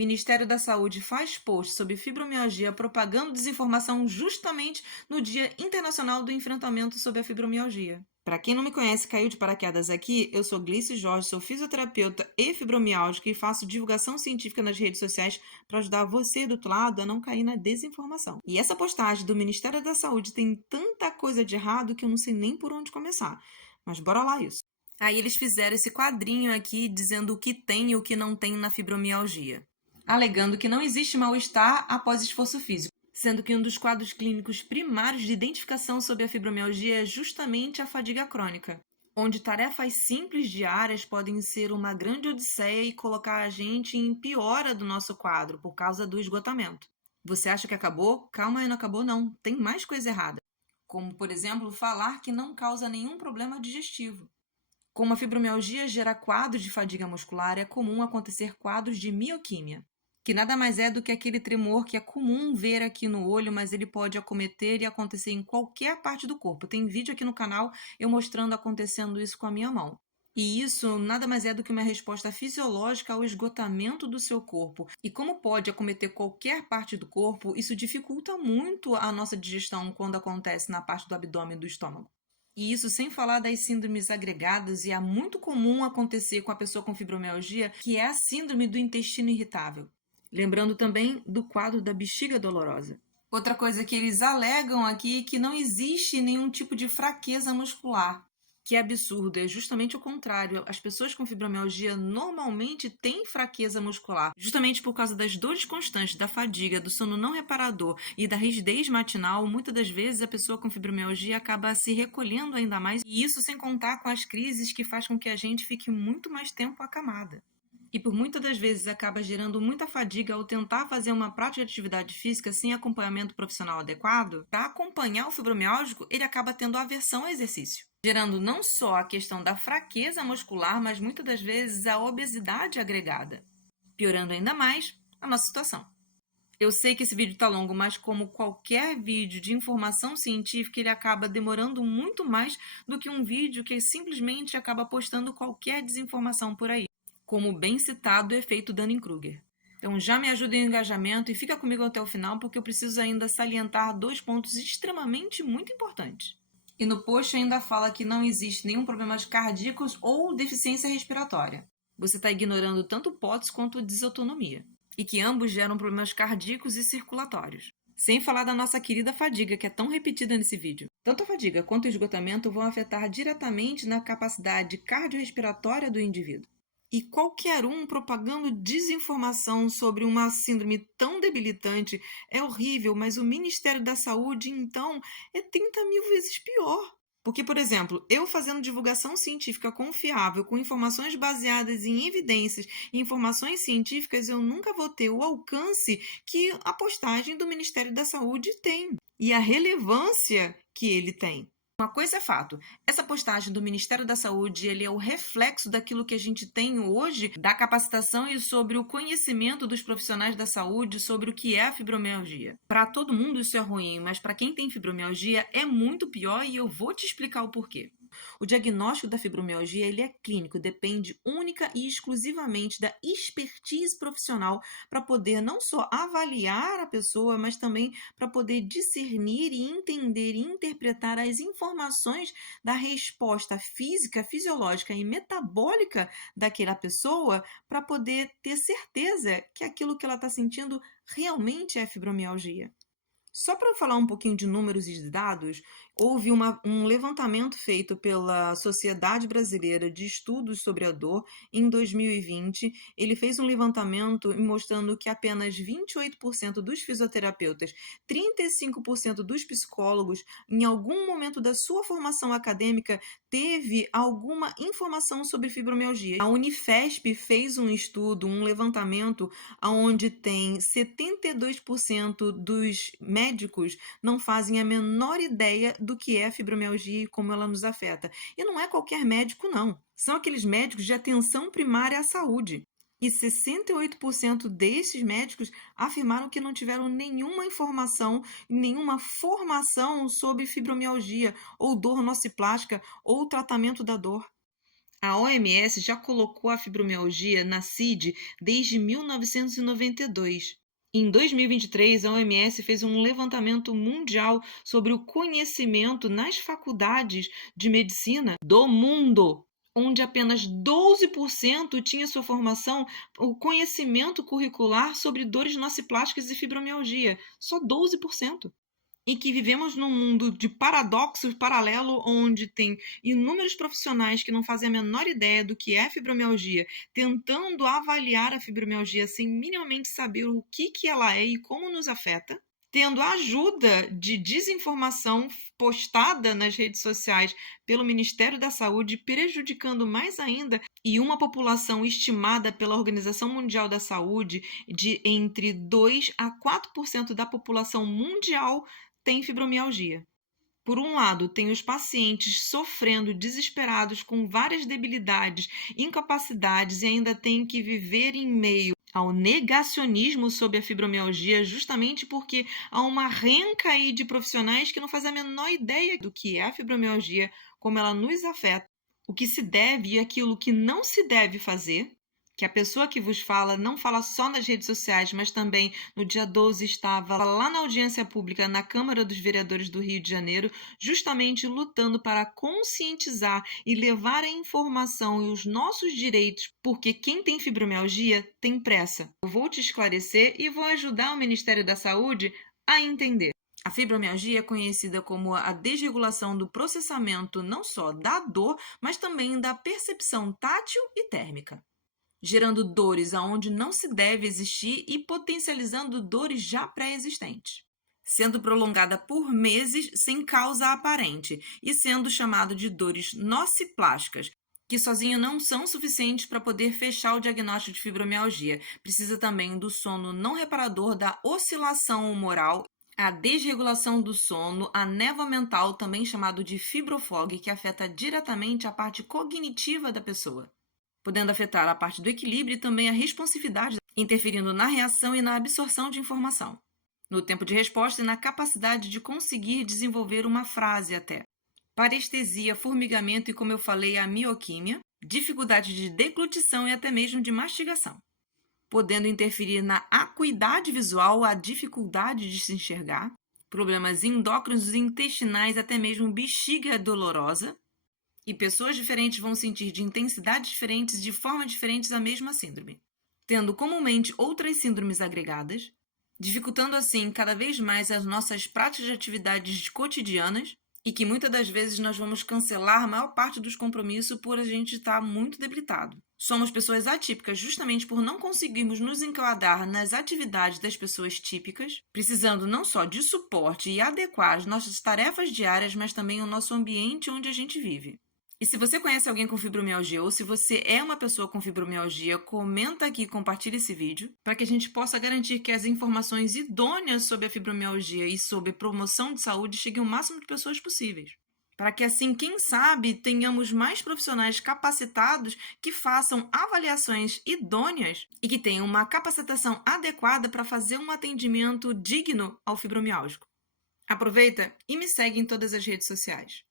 Ministério da Saúde faz post sobre fibromialgia propagando desinformação justamente no Dia Internacional do Enfrentamento sobre a Fibromialgia. Para quem não me conhece, caiu de paraquedas aqui, eu sou Glice Jorge, sou fisioterapeuta e fibromialgica e faço divulgação científica nas redes sociais para ajudar você do outro lado a não cair na desinformação. E essa postagem do Ministério da Saúde tem tanta coisa de errado que eu não sei nem por onde começar. Mas bora lá isso. Aí eles fizeram esse quadrinho aqui dizendo o que tem e o que não tem na fibromialgia, alegando que não existe mal-estar após esforço físico, sendo que um dos quadros clínicos primários de identificação sobre a fibromialgia é justamente a fadiga crônica, onde tarefas simples diárias podem ser uma grande odisseia e colocar a gente em piora do nosso quadro por causa do esgotamento. Você acha que acabou? Calma aí, não acabou não. Tem mais coisa errada. Como, por exemplo, falar que não causa nenhum problema digestivo. Como a fibromialgia gera quadros de fadiga muscular, é comum acontecer quadros de mioquímia, que nada mais é do que aquele tremor que é comum ver aqui no olho, mas ele pode acometer e acontecer em qualquer parte do corpo. Tem vídeo aqui no canal eu mostrando acontecendo isso com a minha mão. E isso nada mais é do que uma resposta fisiológica ao esgotamento do seu corpo. E como pode acometer qualquer parte do corpo, isso dificulta muito a nossa digestão quando acontece na parte do abdômen e do estômago. E isso sem falar das síndromes agregadas, e é muito comum acontecer com a pessoa com fibromialgia, que é a síndrome do intestino irritável. Lembrando também do quadro da bexiga dolorosa. Outra coisa que eles alegam aqui é que não existe nenhum tipo de fraqueza muscular, que é absurdo, é justamente o contrário. As pessoas com fibromialgia normalmente têm fraqueza muscular, justamente por causa das dores constantes, da fadiga, do sono não reparador e da rigidez matinal. Muitas das vezes a pessoa com fibromialgia acaba se recolhendo ainda mais, e isso sem contar com as crises que faz com que a gente fique muito mais tempo acamada. E por muitas das vezes acaba gerando muita fadiga ao tentar fazer uma prática de atividade física sem acompanhamento profissional adequado. Para acompanhar o fibromialgico, ele acaba tendo aversão ao exercício, gerando não só a questão da fraqueza muscular, mas muitas das vezes a obesidade agregada, piorando ainda mais a nossa situação. Eu sei que esse vídeo está longo, mas como qualquer vídeo de informação científica, ele acaba demorando muito mais do que um vídeo que simplesmente acaba postando qualquer desinformação por aí, como bem citado o efeito Dunning-Kruger. Então já me ajuda em engajamento e fica comigo até o final, porque eu preciso ainda salientar 2 pontos extremamente muito importantes. E no post ainda fala que não existe nenhum problema cardíacos ou deficiência respiratória. Você está ignorando tanto POTS quanto desautonomia, e que ambos geram problemas cardíacos e circulatórios. Sem falar da nossa querida fadiga, que é tão repetida nesse vídeo. Tanto a fadiga quanto o esgotamento vão afetar diretamente na capacidade cardiorrespiratória do indivíduo. E qualquer um propagando desinformação sobre uma síndrome tão debilitante é horrível, mas o Ministério da Saúde, então, é 30 mil vezes pior. Porque, por exemplo, eu fazendo divulgação científica confiável, com informações baseadas em evidências e informações científicas, eu nunca vou ter o alcance que a postagem do Ministério da Saúde tem e a relevância que ele tem. Uma coisa é fato, essa postagem do Ministério da Saúde, ele é o reflexo daquilo que a gente tem hoje, da capacitação e sobre o conhecimento dos profissionais da saúde sobre o que é a fibromialgia. Para todo mundo isso é ruim, mas para quem tem fibromialgia é muito pior, e eu vou te explicar o porquê. O diagnóstico da fibromialgia ele é clínico, depende única e exclusivamente da expertise profissional para poder não só avaliar a pessoa, mas também para poder discernir e entender e interpretar as informações da resposta física, fisiológica e metabólica daquela pessoa, para poder ter certeza que aquilo que ela está sentindo realmente é fibromialgia. Só para falar um pouquinho de números e de dados, houve um levantamento feito pela Sociedade Brasileira de Estudos sobre a Dor em 2020. Ele fez um levantamento mostrando que apenas 28% dos fisioterapeutas, 35% dos psicólogos, em algum momento da sua formação acadêmica, teve alguma informação sobre fibromialgia. A Unifesp fez um estudo, um levantamento, onde tem 72% dos médicos não fazem a menor ideia do que é a fibromialgia e como ela nos afeta. E não é qualquer médico, não. São aqueles médicos de atenção primária à saúde. E 68% desses médicos afirmaram que não tiveram nenhuma informação, nenhuma formação sobre fibromialgia, ou dor nociplástica, ou tratamento da dor. A OMS já colocou a fibromialgia na CID desde 1992. Em 2023, a OMS fez um levantamento mundial sobre o conhecimento nas faculdades de medicina do mundo, onde apenas 12% tinha sua formação, o conhecimento curricular sobre dores nociplásticas e fibromialgia. Só 12%. E que vivemos num mundo de paradoxos paralelo, onde tem inúmeros profissionais que não fazem a menor ideia do que é fibromialgia, tentando avaliar a fibromialgia sem minimamente saber o que ela é e como nos afeta, tendo a ajuda de desinformação postada nas redes sociais pelo Ministério da Saúde, prejudicando mais ainda, e uma população estimada pela Organização Mundial da Saúde de entre 2 a 4% da população mundial tem fibromialgia. Por um lado, tem os pacientes sofrendo, desesperados, com várias debilidades, incapacidades e ainda têm que viver em meio ao negacionismo sobre a fibromialgia, justamente porque há uma renca aí de profissionais que não fazem a menor ideia do que é a fibromialgia, como ela nos afeta, o que se deve e aquilo que não se deve fazer, que a pessoa que vos fala não fala só nas redes sociais, mas também no dia 12 estava lá na audiência pública na Câmara dos Vereadores do Rio de Janeiro, justamente lutando para conscientizar e levar a informação e os nossos direitos, porque quem tem fibromialgia tem pressa. Eu vou te esclarecer e vou ajudar o Ministério da Saúde a entender. A fibromialgia é conhecida como a desregulação do processamento não só da dor, mas também da percepção tátil e térmica, gerando dores aonde não se deve existir e potencializando dores já pré-existentes, sendo prolongada por meses sem causa aparente e sendo chamado de dores nociplásticas, que sozinho não são suficientes para poder fechar o diagnóstico de fibromialgia. Precisa também do sono não reparador, da oscilação humoral, a desregulação do sono, a névoa mental, também chamado de fibrofog, que afeta diretamente a parte cognitiva da pessoa, podendo afetar a parte do equilíbrio e também a responsividade, interferindo na reação e na absorção de informação, no tempo de resposta e na capacidade de conseguir desenvolver uma frase até. Parestesia, formigamento e, como eu falei, a mioquímia, dificuldade de deglutição e até mesmo de mastigação, podendo interferir na acuidade visual, a dificuldade de se enxergar, problemas endócrinos e intestinais, até mesmo bexiga dolorosa. E pessoas diferentes vão sentir de intensidades diferentes e de formas diferentes a mesma síndrome, tendo comumente outras síndromes agregadas, dificultando assim cada vez mais as nossas práticas de atividades cotidianas e que muitas das vezes nós vamos cancelar a maior parte dos compromissos por a gente estar muito debilitado. Somos pessoas atípicas justamente por não conseguirmos nos enquadrar nas atividades das pessoas típicas, precisando não só de suporte e adequar as nossas tarefas diárias, mas também o nosso ambiente onde a gente vive. E se você conhece alguém com fibromialgia ou se você é uma pessoa com fibromialgia, comenta aqui e compartilha esse vídeo para que a gente possa garantir que as informações idôneas sobre a fibromialgia e sobre promoção de saúde cheguem ao máximo de pessoas possíveis. Para que assim, quem sabe, tenhamos mais profissionais capacitados que façam avaliações idôneas e que tenham uma capacitação adequada para fazer um atendimento digno ao fibromialgico. Aproveita e me segue em todas as redes sociais.